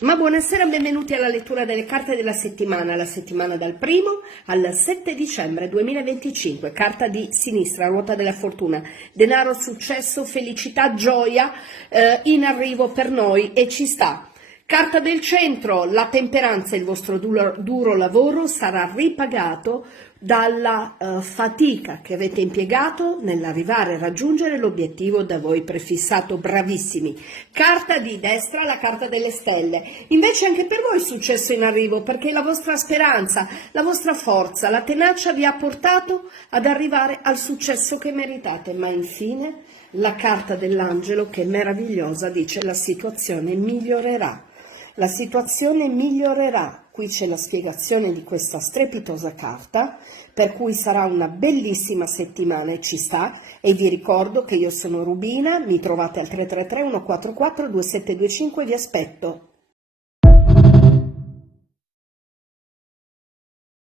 Ma buonasera, benvenuti alla lettura delle carte della settimana, la settimana dal 1° al 7 dicembre 2025. Carta di sinistra, ruota della fortuna, denaro, successo, felicità, gioia in arrivo per noi e ci sta. Carta del centro, la temperanza, il vostro duro lavoro sarà ripagato dalla fatica che avete impiegato nell'arrivare a raggiungere l'obiettivo da voi prefissato. Bravissimi. Carta di destra, la carta delle stelle. Invece anche per voi è successo in arrivo, perché la vostra speranza, la vostra forza, la tenacia vi ha portato ad arrivare al successo che meritate. Ma infine la carta dell'angelo, che è meravigliosa, dice: la situazione migliorerà. La situazione migliorerà. Qui c'è la spiegazione di questa strepitosa carta, per cui sarà una bellissima settimana e ci sta. E vi ricordo che io sono Rubina, mi trovate al 333 144 2725, vi aspetto.